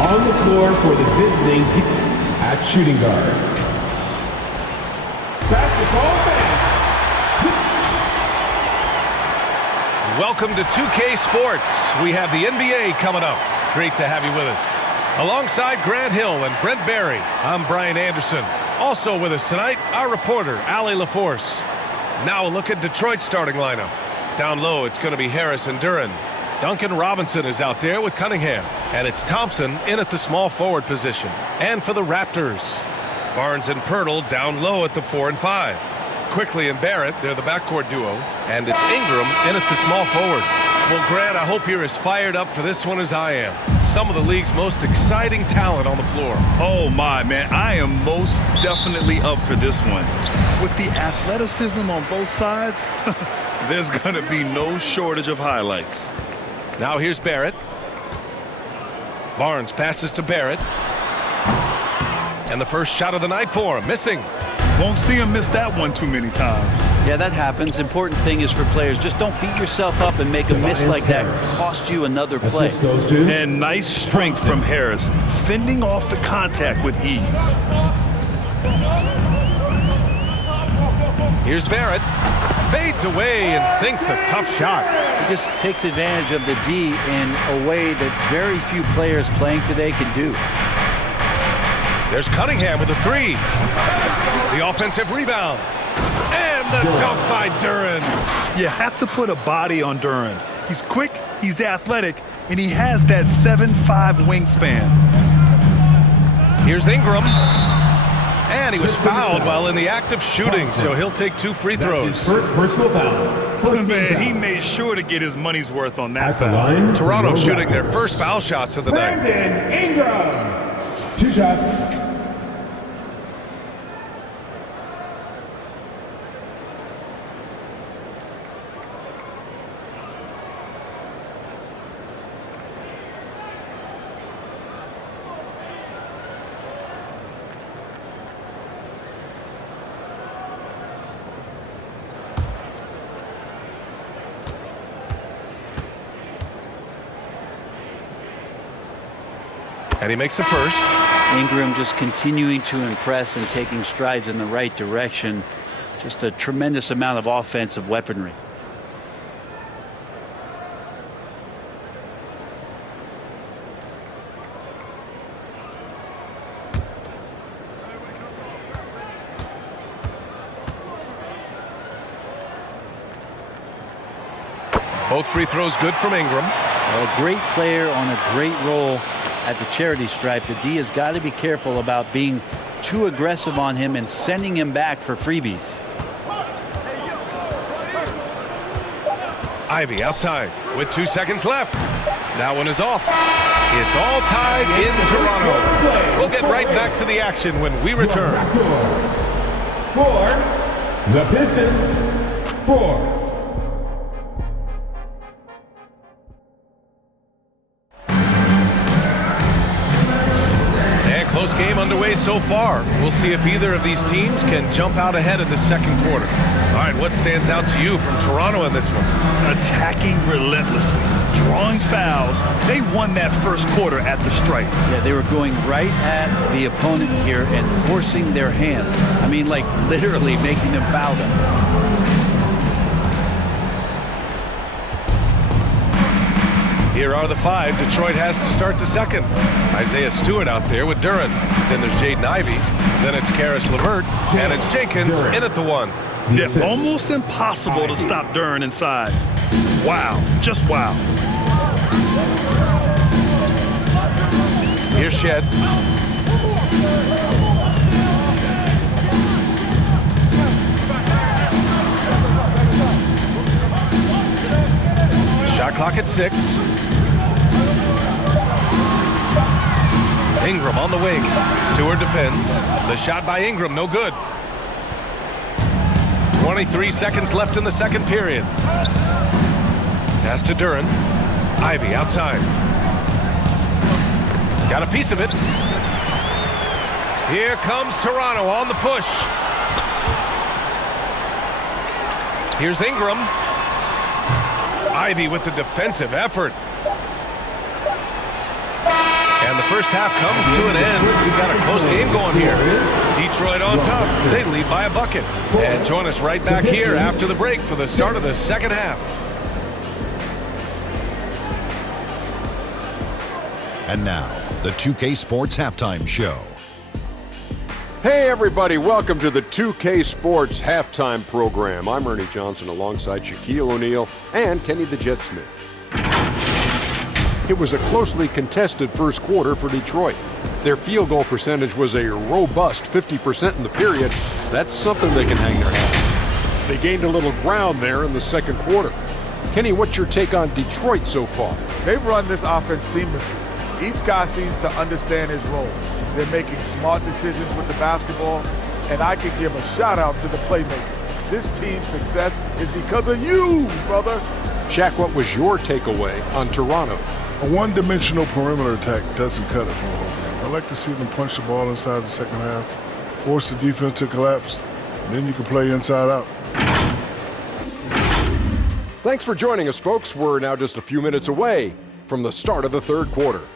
On the floor for the visiting at shooting guard. Basketball fans. Welcome to 2K Sports. We have the NBA coming up. Great to have you with us. Alongside Grant Hill and Brent Barry, I'm Brian Anderson. Also with us tonight, our reporter, Allie LaForce. Now a look at Detroit's starting lineup. Down low, it's going to be Harris and Duren. Duncan Robinson is out there with Cunningham. And it's Thompson in at the small forward position. And for the Raptors, Barnes and Pirtle down low at the 4 and 5. Quickly and Barrett, they're the backcourt duo. And it's Ingram in at the small forward. Well, Grant, I hope you're as fired up for this one as I am. Some of the league's most exciting talent on the floor. Oh, my, man. I am most definitely up for this one. With the athleticism on both sides, there's going to be no shortage of highlights. Now here's Barrett. Barnes passes to Barrett. And the first shot of the night for him, missing. Won't see him miss that one too many times. Yeah, that happens. Important thing is for players, just don't beat yourself up and make a miss like that cost you another play. And nice strength from Harris, fending off the contact with ease. Here's Barrett. Fades away and sinks a tough shot. He just takes advantage of the D in a way that very few players playing today can do. There's Cunningham with a 3. The offensive rebound. And the dunk by Duren. You have to put a body on Duren. He's quick, he's athletic, and he has that 7'5" wingspan. Here's Ingram. And he was fouled while in the act of shooting, so he'll take 2 free throws. First personal foul. Man, he made sure to get his money's worth on that foul. Toronto shooting their first foul shots of the night. Brandon Ingram. 2 shots. And he makes a first. Ingram just continuing to impress and taking strides in the right direction. Just a tremendous amount of offensive weaponry. Both free throws good from Ingram. A great player on a great role at the charity stripe. The D has got to be careful about being too aggressive on him and sending him back for freebies. Ivy outside with 2 seconds left. That one is off. It's all tied in Toronto. We'll get right back to the action when we return. For the Pistons, 4. Close game underway so far. We'll see if either of these teams can jump out ahead in the second quarter. All right, what stands out to you from Toronto in this one? Attacking relentlessly, drawing fouls. They won that first quarter at the stripe. Yeah, they were going right at the opponent here and forcing their hand. I mean, like literally making them foul them. Here are the 5 Detroit has to start the second. Isaiah Stewart out there with Duren. Then there's Jaden Ivey. Then it's Karis LeVert. And it's Jenkins in at the 1. Yeah, almost impossible to stop Duren inside. Wow, just wow. Here's Shed. Shot clock at 6. Ingram on the wing. Stewart defends. The shot by Ingram, no good. 23 seconds left in the second period. Pass to Duren. Ivy outside. Got a piece of it. Here comes Toronto on the push. Here's Ingram. Ivy with the defensive effort. And the first half comes to an end. We've got a close game going here. Detroit on top. They lead by a bucket. And join us right back here after the break for the start of the second half. And now, the 2K Sports Halftime Show. Hey everybody, welcome to the 2K Sports Halftime Program. I'm Ernie Johnson alongside Shaquille O'Neal and Kenny the Jet Smith. It was a closely contested first quarter for Detroit. Their field goal percentage was a robust 50% in the period. That's something they can hang their hat on. They gained a little ground there in the second quarter. Kenny, what's your take on Detroit so far? They've run this offense seamlessly. Each guy seems to understand his role. They're making smart decisions with the basketball, and I can give a shout out to the playmakers. This team's success is because of you, brother. Shaq, what was your takeaway on Toronto? A one-dimensional perimeter attack doesn't cut it for a whole game. I like to see them punch the ball inside the second half, force the defense to collapse, and then you can play inside out. Thanks for joining us, folks. We're now just a few minutes away from the start of the third quarter.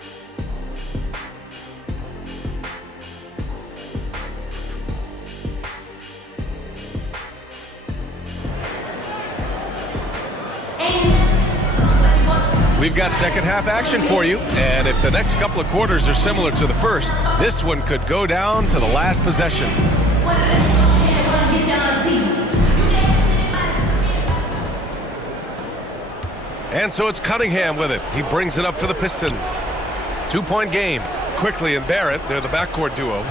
We've got second half action for you, and if the next couple of quarters are similar to the first, this one could go down to the last possession. And so it's Cunningham with it. He brings it up for the Pistons. 2-point game. Quickly and Barrett, they're the backcourt duo.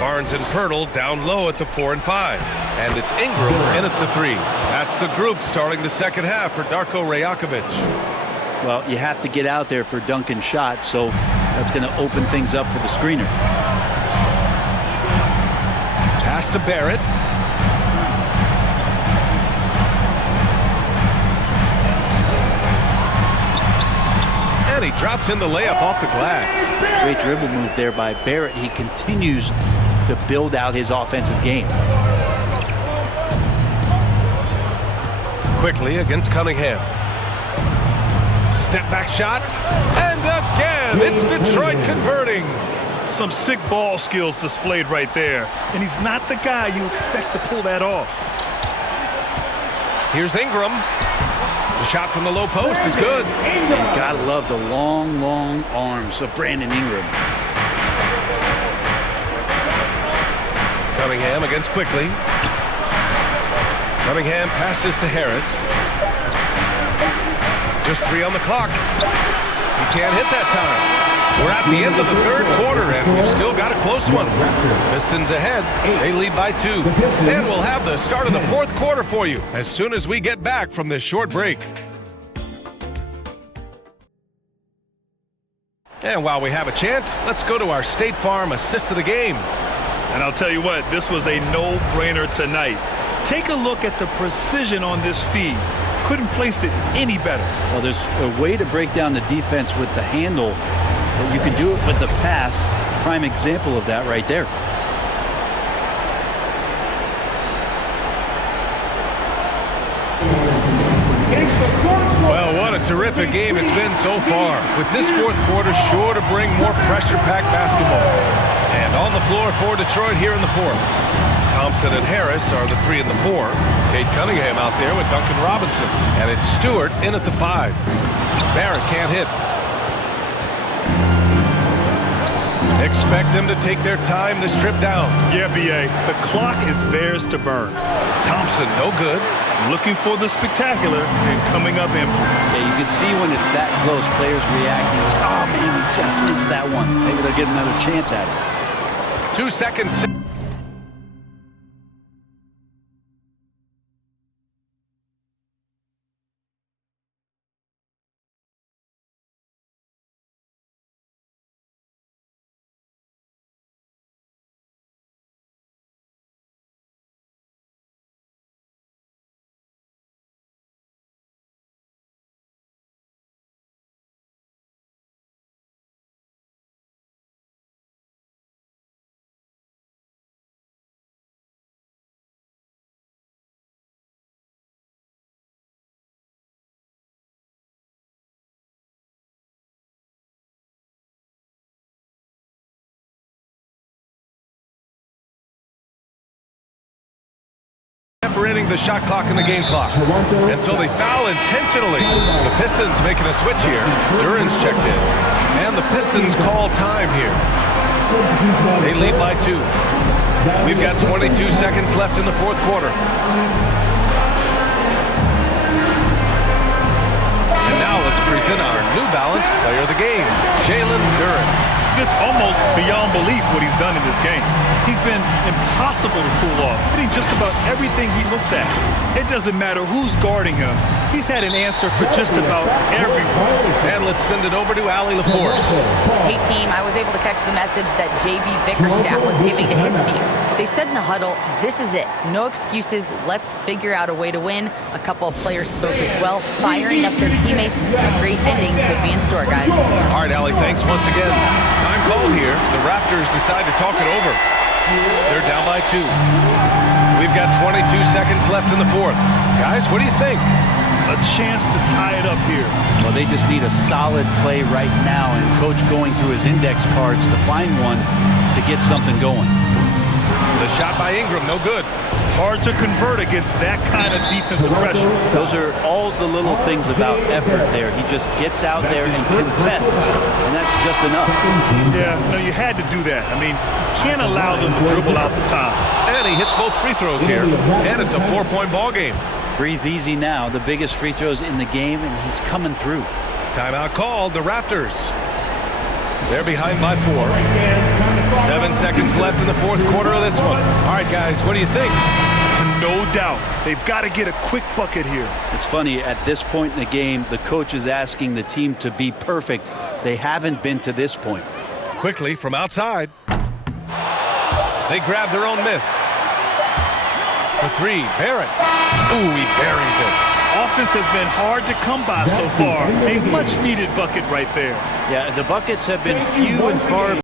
Barnes and Pirtle down low at the 4 and 5. And it's Ingram in at the 3. That's the group starting the second half for Darko Rajakovic. Well, you have to get out there for Duncan's shot, so that's going to open things up for the screener. Pass to Barrett. And he drops in the layup off the glass. Great dribble move there by Barrett. He continues to build out his offensive game. Quickly against Cunningham. Step back shot, and again, it's Detroit converting. Some sick ball skills displayed right there. And he's not the guy you expect to pull that off. Here's Ingram. The shot from the low post is good. And gotta love the long, long arms of Brandon Ingram. Cunningham against Quickly. Cunningham passes to Harris. Just 3 on the clock. He can't hit that time. We're at the end of the third quarter, and we've still got a close one. Pistons ahead. They lead by 2. And we'll have the start of the fourth quarter for you as soon as we get back from this short break. And while we have a chance, let's go to our State Farm assist of the game. And I'll tell you what, this was a no-brainer tonight. Take a look at the precision on this feed. Couldn't place it any better. Well, there's a way to break down the defense with the handle, but you can do it with the pass. Prime example of that right there. Well, what a terrific game it's been so far. With this fourth quarter sure to bring more pressure-packed basketball. And on the floor for Detroit here in the fourth. Thompson and Harris are the 3 and the 4. Cade Cunningham out there with Duncan Robinson. And it's Stewart in at the 5. Barrett can't hit. Expect them to take their time this trip down. Yeah, B.A. The clock is theirs to burn. Thompson, no good. Looking for the spectacular and coming up empty. Yeah, you can see when it's that close, players reacting. Oh, man, we just missed that one. Maybe they'll get another chance at it. 2 seconds. running the shot clock and the game clock. And so they foul intentionally. The Pistons making a switch here. Duran's checked in. And the Pistons call time here. They lead by 2. We've got 22 seconds left in the fourth quarter. And now let's present our New Balance player of the game, Jalen Duran. It's almost beyond belief what he's done in this game. He's been impossible to pull off, hitting just about everything he looks at. It doesn't matter who's guarding him. He's had an answer for just about everyone. And let's send it over to Allie LaForce. Hey team, I was able to catch the message that JV Bickerstaff was giving to his team. They said in the huddle, this is it. No excuses. Let's figure out a way to win. A couple of players spoke as well, firing up their teammates. A great ending could be in store, guys. All right, Allie, thanks once again. Time call here. The Raptors decide to talk it over. They're down by 2. We've got 22 seconds left in the fourth. Guys, what do you think? A chance to tie it up here. Well, they just need a solid play right now, and coach going through his index cards to find one to get something going. The shot by Ingram, no good. Hard to convert against that kind of defensive pressure. Those are all the little things about effort there. He just gets out there and contests, and that's just enough. Yeah, no, you had to do that. I mean, you can't allow them to dribble out the top. And he hits both free throws here. And it's a 4-point ball game. Breathe easy now. The biggest free throws in the game, and he's coming through. Timeout called. The Raptors. They're behind by 4. 7 seconds left in the fourth quarter of this one. All right, guys, what do you think? No doubt. They've got to get a quick bucket here. It's funny, at this point in the game, the coach is asking the team to be perfect. They haven't been to this point. Quickly from outside. They grab their own miss. For 3, Barrett. Ooh, he buries it. Offense has been hard to come by so far. A much-needed bucket right there. Yeah, the buckets have been few and far